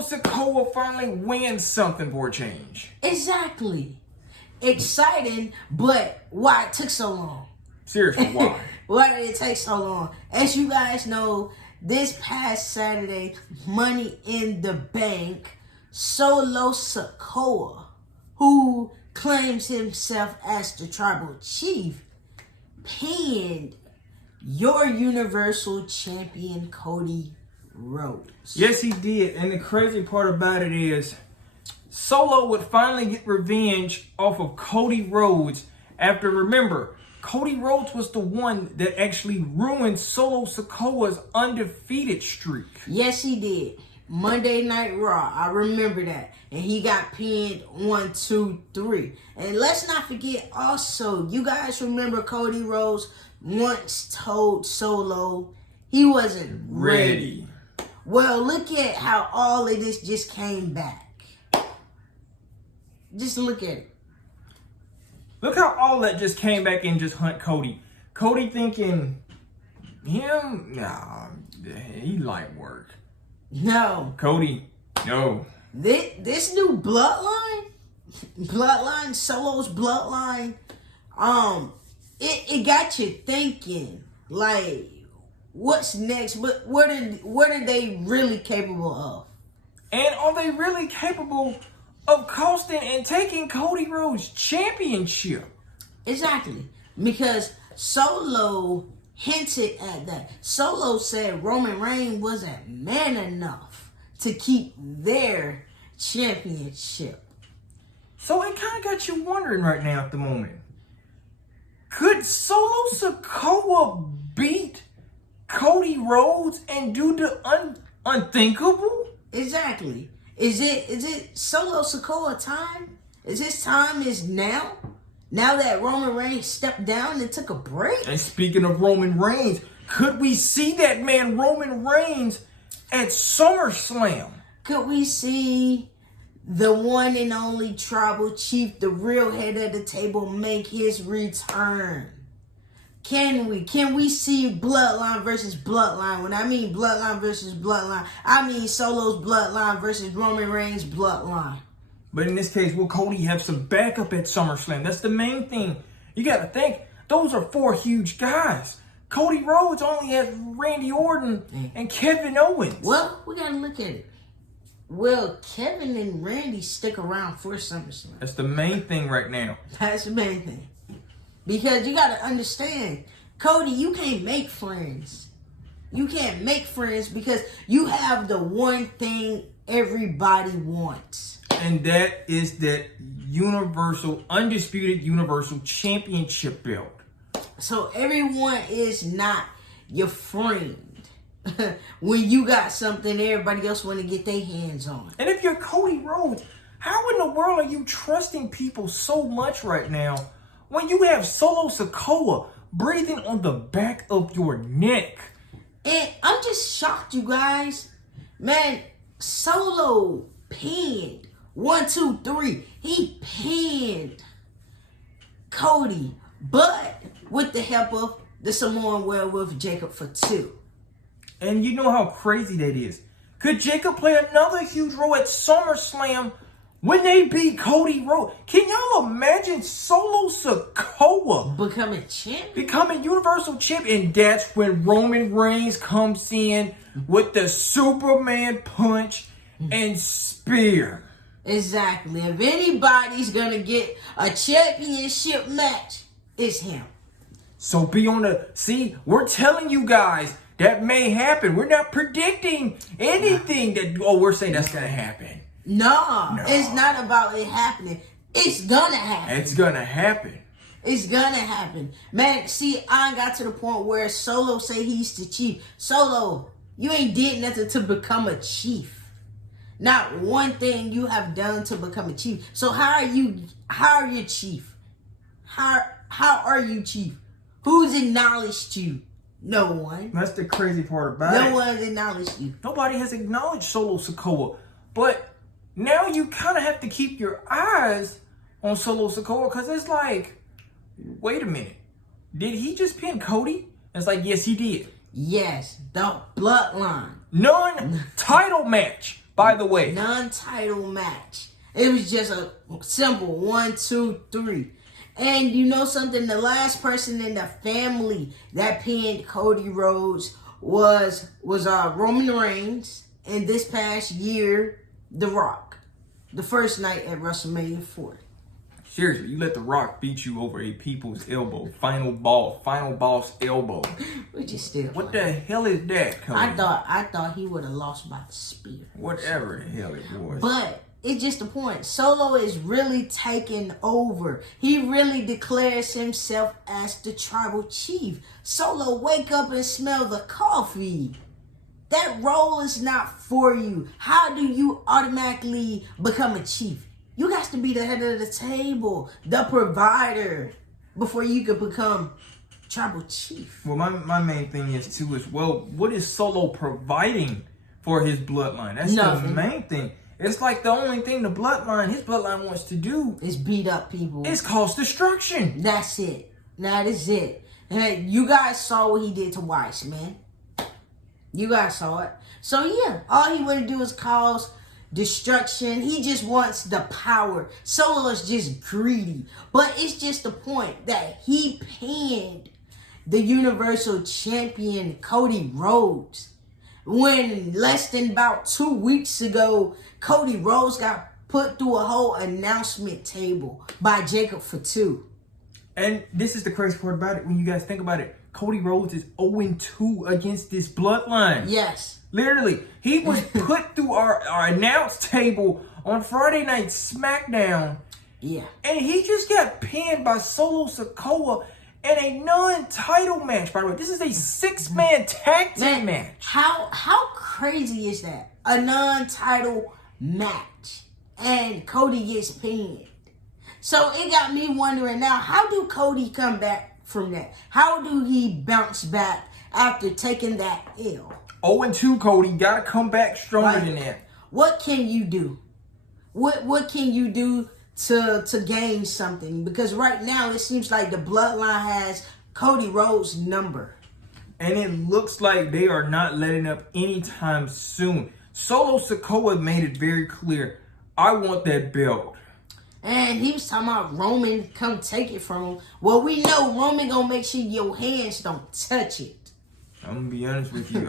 Sakoa finally wins something for a change. Exactly. Exciting, but why it took so long? Seriously, why? Why did it take so long? As you guys know, this past Saturday, Money in the Bank, Solosikoa, who claims himself as the tribal chief, pinned your Universal Champion Cody Rhodes. Yes, he did. And the crazy part about it is, Solo would finally get revenge off of Cody Rhodes after, remember, Cody Rhodes was the one that actually ruined Solosikoa's undefeated streak. Yes, he did. Monday Night Raw. I remember that. And he got pinned 1, 2, 3. And let's not forget also, you guys remember Cody Rhodes once told Solo he wasn't ready. Well, look at how all of this just came back. Just look at it. Look how all that just came back and just hunt Cody. Cody thinking, nah, he light work. No. Cody, no. This new bloodline, Solo's bloodline, it got you thinking, like, what's next? But what are they really capable of? And are they really capable of costing and taking Cody Rhodes' championship? Exactly. Because Solo hinted at that. Solo said Roman Reigns wasn't man enough to keep their championship. So it kind of got you wondering right now at the moment. Could Solosikoa beat Cody Rhodes and do the unthinkable? Exactly. Is it Solosikoa time? Is his time is now? Now that Roman Reigns stepped down and took a break? And speaking of Roman Reigns, could we see that man Roman Reigns at SummerSlam? Could we see the one and only tribal chief, the real head of the table, make his return? Can we see Bloodline versus Bloodline? When I mean Bloodline versus Bloodline, I mean Solo's Bloodline versus Roman Reigns' Bloodline. But in this case, will Cody have some backup at SummerSlam? That's the main thing. You got to think, those are 4 huge guys. Cody Rhodes only has Randy Orton and Kevin Owens. Well, we got to look at it. Will Kevin and Randy stick around for SummerSlam? That's the main thing right now. That's the main thing. Because you got to understand, Cody, you can't make friends. You can't make friends because you have the one thing everybody wants. And that is that undisputed Universal Championship belt. So everyone is not your friend. When you got something everybody else want to get their hands on. And if you're Cody Rhodes, how in the world are you trusting people so much right now when you have Solosikoa breathing on the back of your neck? And I'm just shocked, you guys. Man, Solo pinned 1, 2, 3. He pinned Cody, but with the help of the Samoan werewolf jacobfatu. And you know how crazy that is. Could Jacob play another huge role at SummerSlam when they beat Cody Rhodes? Can y'all imagine Solosikoa Becoming champion? becoming Universal Champion? And that's when Roman Reigns comes in with the Superman punch and spear. Exactly. If anybody's going to get a championship match, it's him. So be on the... See, we're telling you guys that may happen. We're not predicting anything that... Oh, we're saying that's going to happen. No, it's not about it happening. It's going to happen. It's going to happen. It's going to happen. Man, see, I got to the point where Solo say he's the chief. Solo, you ain't did nothing to become a chief. Not one thing you have done to become a chief. So how are you chief? How are you chief? Who's acknowledged you? No one. That's the crazy part about it. No one's acknowledged you. Nobody has acknowledged Solosikoa. But now you kind of have to keep your eyes on Solosikoa because it's like, wait a minute. Did he just pin Cody? It's like, yes, he did. Yes, the Bloodline. Non-title match. By the way, non-title match. It was just a simple 1, 2, 3. And you know something? The last person in the family that pinned Cody Rhodes was Roman Reigns. And this past year, The Rock. The first night at WrestleMania 40. Seriously, you let The Rock beat you over a people's elbow. Final boss elbow. Which is still What funny. the hell is that, Cody? I thought he would have lost by the spear. Whatever the hell it was. But it's just the point. Solo is really taking over. He really declares himself as the tribal chief. Solo, wake up and smell the coffee. That role is not for you. How do you automatically become a chief? You got to be the head of the table, the provider, before you can become tribal chief. Well, my main thing is too is, well, what is Solo providing for his bloodline? That's Nothing. the main thing. It's like the only thing his bloodline wants to do Is beat up people. is cause destruction. That's it. That is it. And you guys saw what he did to Weiss, man. You guys saw it. So yeah, all he want to do is cause destruction. He just wants the power. Solo is just greedy. But it's just the point that he pinned the Universal Champion Cody Rhodes. When less than about 2 weeks ago, Cody Rhodes got put through a whole announcement table by Jacobfatu. And this is the crazy part about it when you guys think about it. Cody Rhodes is 0-2 against this bloodline. Yes. Literally, he was put through our announce table on Friday Night SmackDown. Yeah. And he just got pinned by Solosikoa in a non-title match, by the way. This is a 6-man tag team match. How crazy is that? A non-title match. And Cody gets pinned. So it got me wondering now, how do Cody come back from that? How do he bounce back after taking that L? 0-2, Cody. Gotta come back stronger than that. What can you do? What can you do to gain something? Because right now it seems like the bloodline has Cody Rhodes' number. And it looks like they are not letting up anytime soon. Solosikoa made it very clear. I want that belt. And he was talking about Roman come take it from him. Well, we know Roman gonna make sure your hands don't touch it. I'm gonna be honest with you.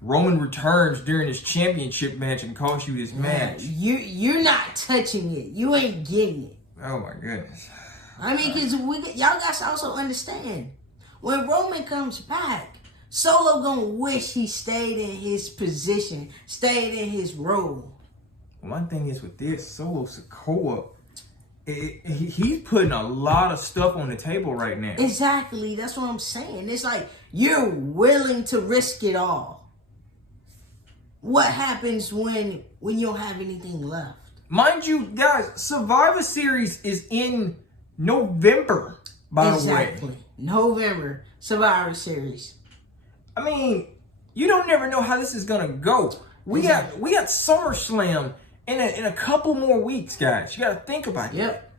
Roman returns during his championship match and costs you this match. You're not touching it. You ain't getting it. Oh my goodness. I mean, because y'all guys also understand, when Roman comes back, Solo gonna wish he stayed in his position, stayed in his role. One thing is with this, Solosikoa, he's putting a lot of stuff on the table right now. Exactly, that's what I'm saying. It's like you're willing to risk it all. What happens when you don't have anything left? Mind you, guys, Survivor Series is in November, by the way. Exactly. November, Survivor Series. I mean, you don't never know how this is gonna go. We got SummerSlam in a couple more weeks, guys. You gotta think about it. Yep.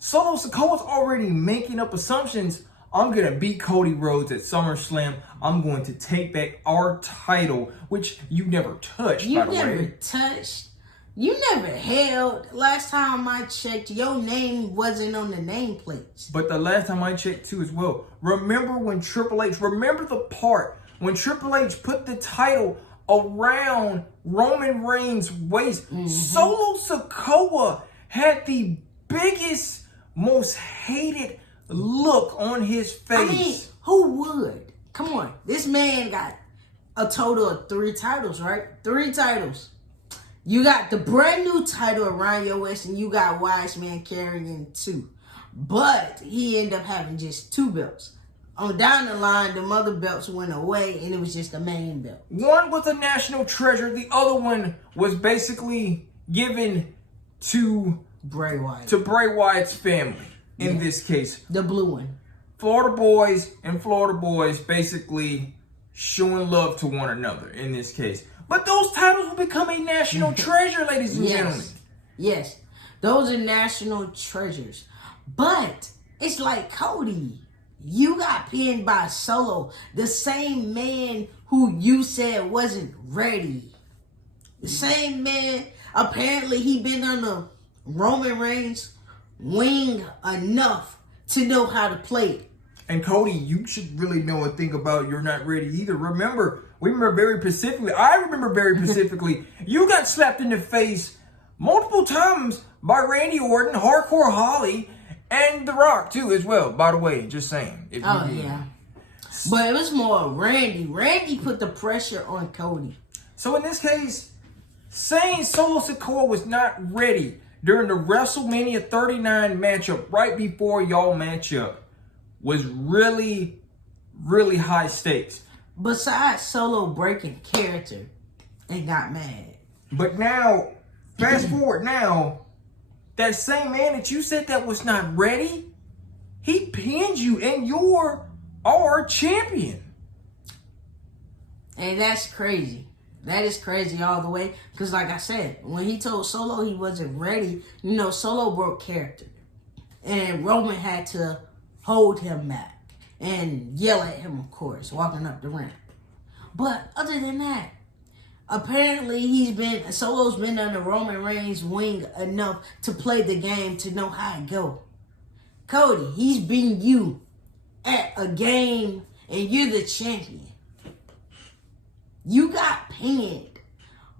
Solosikoa's already making up assumptions. I'm gonna beat Cody Rhodes at SummerSlam. I'm going to take back our title, which you never touched, You by the never way. touched. You never held. Last time I checked, your name wasn't on the nameplates. But the last time I checked too as well, remember when remember the part when Triple H put the title around Roman Reigns' waist? Solosikoa had the biggest, most hated look on his face. I mean, who would? Come on. This man got a total of 3 titles, right? 3 titles. You got the brand new title around your waist, and you got Wise Man carrying 2. But he ended up having just 2 belts. On down the line, the other belts went away, and it was just the main belt. One was a national treasure. The other one was basically given to Bray Wyatt. to Bray Wyatt's family. In this case, The blue one. Florida boys basically showing love to one another in this case. But those titles will become a national treasure, ladies and gentlemen. Yes. Those are national treasures. But it's like Cody. You got pinned by Solo, the same man who you said wasn't ready. The same man, apparently he been on the Roman Reigns wing enough to know how to play it. And Cody, you should really know and think about you're not ready either. We remember very specifically, I remember very specifically, you got slapped in the face multiple times by Randy Orton, Hardcore Holly, and The Rock too as well, by the way, just saying. Yeah. But it was more Randy. Randy put the pressure on Cody. So in this case, saying Solo Sikoa was not ready during the WrestleMania 39 matchup right before y'all matchup was really, really high stakes. Besides Solo breaking character and got mad. But now, fast forward now, that same man that you said that was not ready, he pinned you and you're our champion. And that's crazy. That is crazy all the way. Because like I said, when he told Solo he wasn't ready, Solo broke character. And Roman had to hold him back and yell at him, of course, walking up the ramp. But other than that, apparently Solo's been under Roman Reigns' wing enough to play the game to know how it go. Cody, he's beating you at a game and you're the champion. You got pinned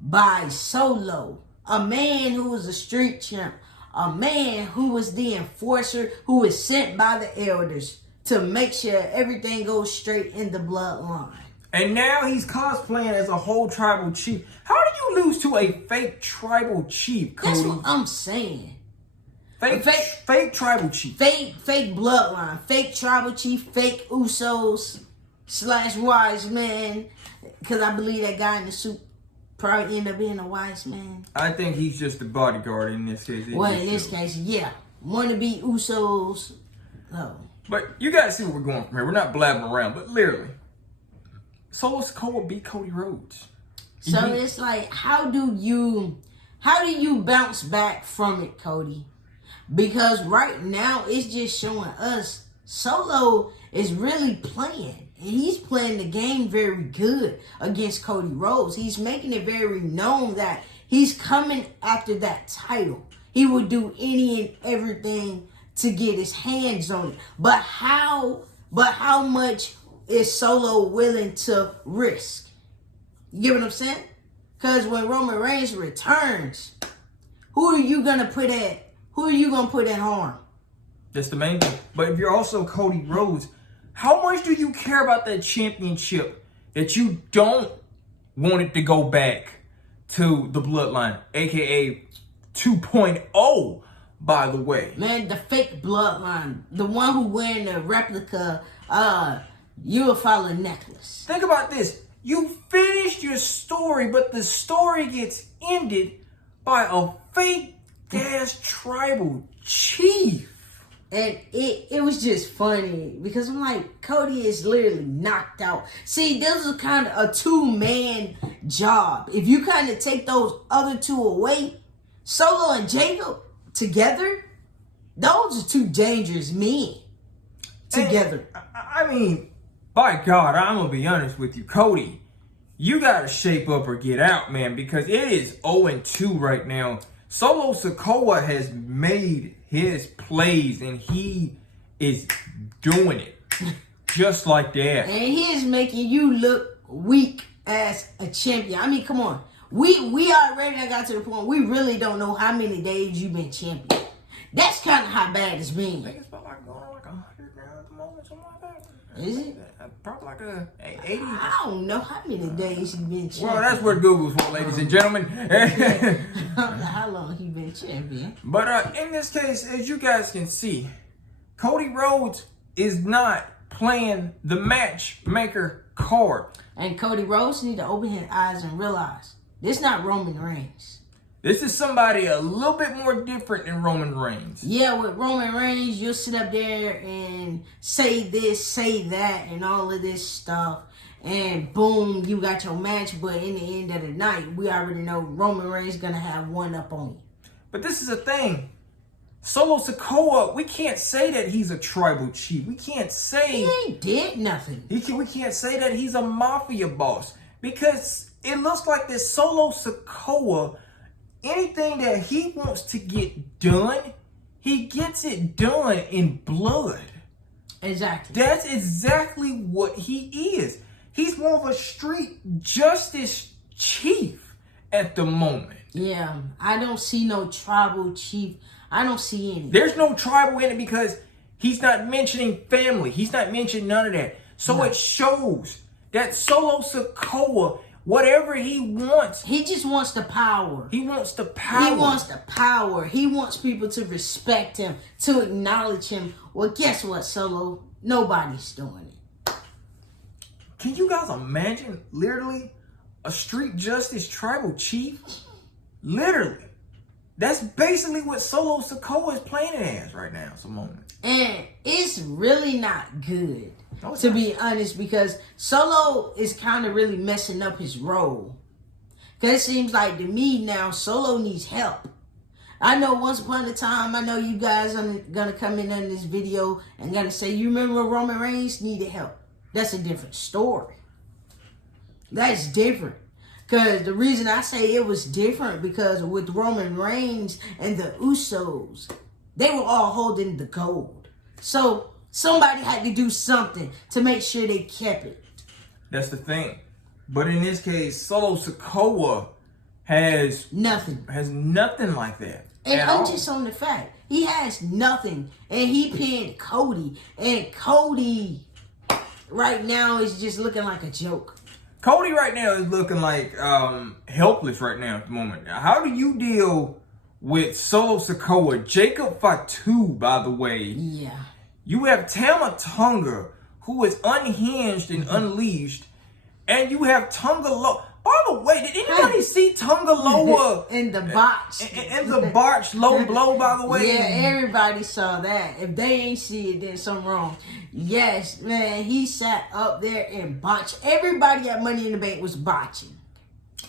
by Solo, a man who was a street champ, a man who was the enforcer, who was sent by the elders to make sure everything goes straight in the bloodline. And now he's cosplaying as a whole tribal chief. How do you lose to a fake tribal chief, Cody? That's what I'm saying. Fake tribal chief. Fake bloodline. Fake tribal chief. Fake Usos / wise man. Because I believe that guy in the suit probably end up being a wise man. I think he's just a bodyguard in this case. Well, in this case, yeah. Wannabe Usos. No. But you guys see where we're going from here. We're not blabbing around, but literally, Solo Sikoa beat Cody Rhodes. So it's like, how do you bounce back from it, Cody? Because right now it's just showing us Solo is really playing. And he's playing the game very good against Cody Rhodes. He's making it very known that he's coming after that title. He would do any and everything to get his hands on it. But how much is Solo willing to risk? You get what I'm saying? Because when Roman Reigns returns, who are you gonna put at harm? That's the main thing. But if you're also Cody Rhodes, how much do you care about that championship that you don't want it to go back to the Bloodline, aka 2.0, by the way? Man, the fake Bloodline, the one who wearing the replica Ufala necklace. Think about this. You finished your story, but the story gets ended by a fake ass tribal chief. And it was just funny because I'm like, Cody is literally knocked out. See, this is kind of a 2-man job. If you kind of take those other two away, Solo and Jacob together, those are two dangerous men together. And, I mean, by God, I'm going to be honest with you. Cody, you got to shape up or get out, man, because it is 0-2 right now. Solo Sikoa has made his plays and he is doing it just like that. And he is making you look weak as a champion. I mean, come on. We already got to the point we really don't know how many days you've been champion. That's kind of how bad it's been. I think it's about like going on like 100 now at the moment, something like that. Is it? Probably like a 80. I don't know how many days you've been champion. Well, that's what Google's for, ladies and gentlemen. I don't know how long he been champion. But in this case, as you guys can see, Cody Rhodes is not playing the matchmaker card. And Cody Rhodes need to open his eyes and realize this not Roman Reigns. This is somebody a little bit more different than Roman Reigns. Yeah, with Roman Reigns, you'll sit up there and say this, say that, and all of this stuff. And boom, you got your match. But in the end of the night, we already know Roman Reigns going to have one up on you. But this is the thing. Solo Sikoa, we can't say that he's a tribal chief. We can't say... He ain't did nothing. We can't say that he's a mafia boss. Because it looks like this Solo Sikoa, anything that he wants to get done, he gets it done in blood. Exactly. That's exactly what he is. He's more of a street justice chief at the moment. Yeah, I don't see no tribal chief. I don't see any. There's no tribal in it because he's not mentioning family. He's not mentioning none of that. So it shows that Solo Sikoa, whatever he wants, he just wants the power. He wants the power. He wants the power. He wants people to respect him, to acknowledge him. Well, guess what, Solo? Nobody's doing it. Can you guys imagine, literally, a street justice tribal chief? Literally. That's basically what Solo Sikoa is playing it as right now, at the moment. And it's really not good, No, it's to not. be honest, because Solo is kind of really messing up his role. Because it seems like to me now, Solo needs help. I know once upon a time, I know you guys are going to come in on this video and going to say, you remember Roman Reigns needed help. That's a different story. That's different. Because the reason I say it was different, because with Roman Reigns and the Usos, they were all holding the gold. So somebody had to do something to make sure they kept it. That's the thing. But in this case, Solo Sikoa has Nothing. nothing like that. And at I'm all. just on the fact, he has nothing. And he pinned Cody. And Cody right now is just looking like a joke. Cody right now is looking like helpless right now at the moment. How do you deal with Solo Sikoa? Jacobfatu, by the way. Yeah. You have Tama Tonga, who is unhinged and unleashed. And you have Tonga Loa. By the way, did anybody see Tonga Loa? And the botch. And the botch low blow, by the way? Yeah, everybody saw that. If they ain't see it, then something wrong. Yes, man, he sat up there and botched. Everybody at Money in the Bank was botching.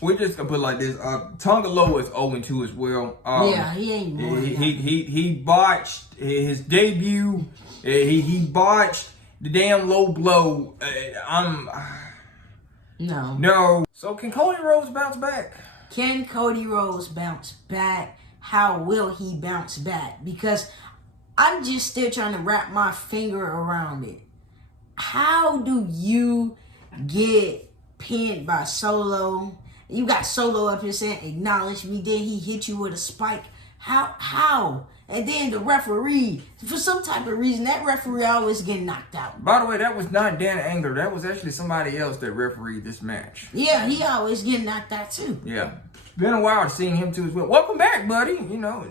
We're just gonna put it like this. Tonga Loa is 0-2 as well. Yeah, he ain't more than he botched his debut. He botched the damn low blow. No. So can Cody Rhodes bounce back? Can Cody Rhodes bounce back? How will he bounce back? Because I'm just still trying to wrap my finger around it. How do you get pinned by Solo? You got Solo up here saying, acknowledge me. Then he hit you with a spike. How? And then the referee, for some type of reason, that referee always getting knocked out. By the way, that was not Dan Angler. That was actually somebody else that refereed this match. Yeah, he always getting knocked out too. Yeah. Been a while seeing him too as well. Welcome back, buddy. You know.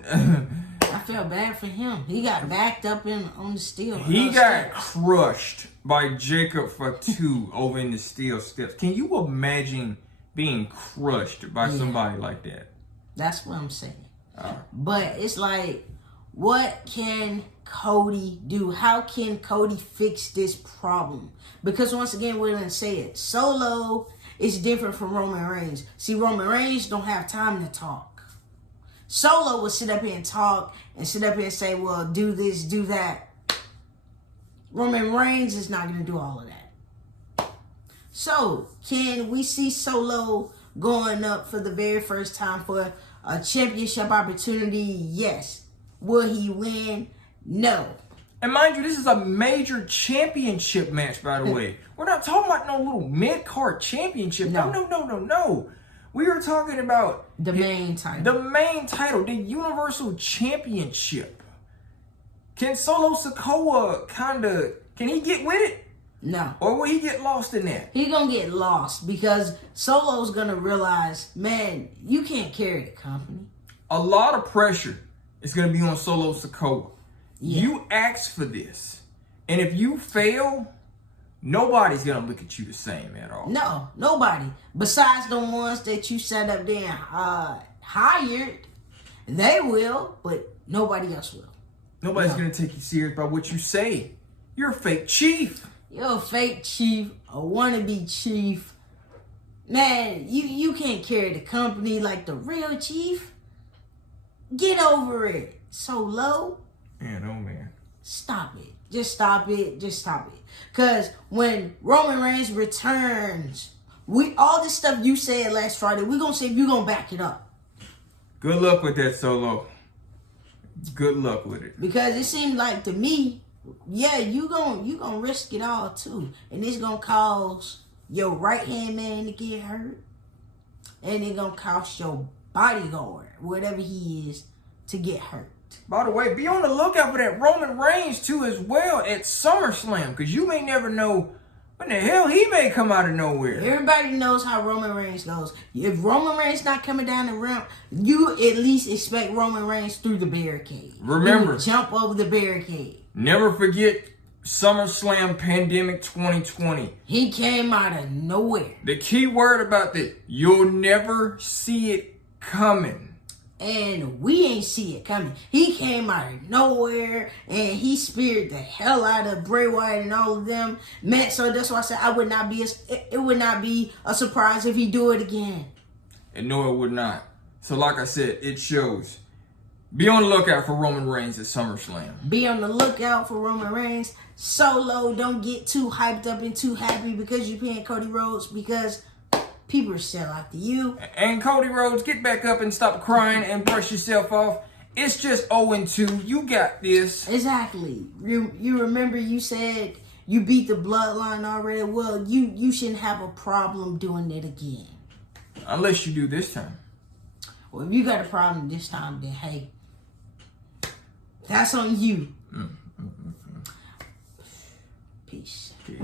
I felt bad for him. He got backed up on the steel. He got crushed by Jacobfatu over in the steel steps. Can you imagine being crushed by somebody like that? That's what I'm saying. But it's like, what can Cody do? How can Cody fix this problem? Because once again, we're going to say it. Solo is different from Roman Reigns. See, Roman Reigns don't have time to talk. Solo will sit up here and talk and sit up here and say, well, do this, do that. Roman Reigns is not going to do all of that. So, can we see Solo going up for the very first time for a championship opportunity? Yes. Will he win? No. And mind you, this is a major championship match, by the way. We're not talking about no little mid-card championship. No. We are talking about the main title. The main title, the Universal Championship. Can Solo Sikoa can he get with it? No. Or will he get lost in that? He gonna get lost because Solo's gonna realize, man, you can't carry the company. A lot of pressure is gonna be on Solo Sikoa. Yeah. You asked for this. And if you fail, nobody's gonna look at you the same at all. No, nobody. Besides the ones that you set up there and hired, they will, but nobody else will. Nobody's gonna take you serious by what you say. You're a fake chief. You're a fake chief, a wannabe chief. Man, you can't carry the company like the real chief. Get over it. Solo. Man, oh man. Stop it. Just stop it. Just stop it. Because when Roman Reigns returns All this stuff you said last Friday, we're gonna see if you're gonna back it up. Good luck with that, Solo. Good luck with it. Because it seemed like to me, yeah, you gonna risk it all too, and it's gonna cause your right hand man to get hurt, and it's gonna cost your bodyguard, whatever he is, to get hurt. By the way, be on the lookout for that Roman Reigns too as well at SummerSlam, because you may never know when the hell he may come out of nowhere. Everybody knows how Roman Reigns goes. If Roman Reigns not coming down the ramp, you at least expect Roman Reigns through the barricade. Remember, jump over the barricade. Never forget SummerSlam Pandemic 2020. He came out of nowhere. The key word about that, you'll never see it coming. And we ain't see it coming. He came out of nowhere and he speared the hell out of Bray Wyatt and all of them. Man, so that's why I said it would not be a surprise if he do it again. And no, it would not. So like I said, it shows. Be on the lookout for Roman Reigns at SummerSlam. Be on the lookout for Roman Reigns. Solo, don't get too hyped up and too happy because you're paying Cody Rhodes, because people sell after you. And Cody Rhodes, get back up and stop crying and brush yourself off. It's just 0-2. You got this. Exactly. You remember you said you beat the Bloodline already? Well, you shouldn't have a problem doing it again. Unless you do this time. Well, if you got a problem this time, then hey, that's on you. Peace. Peace.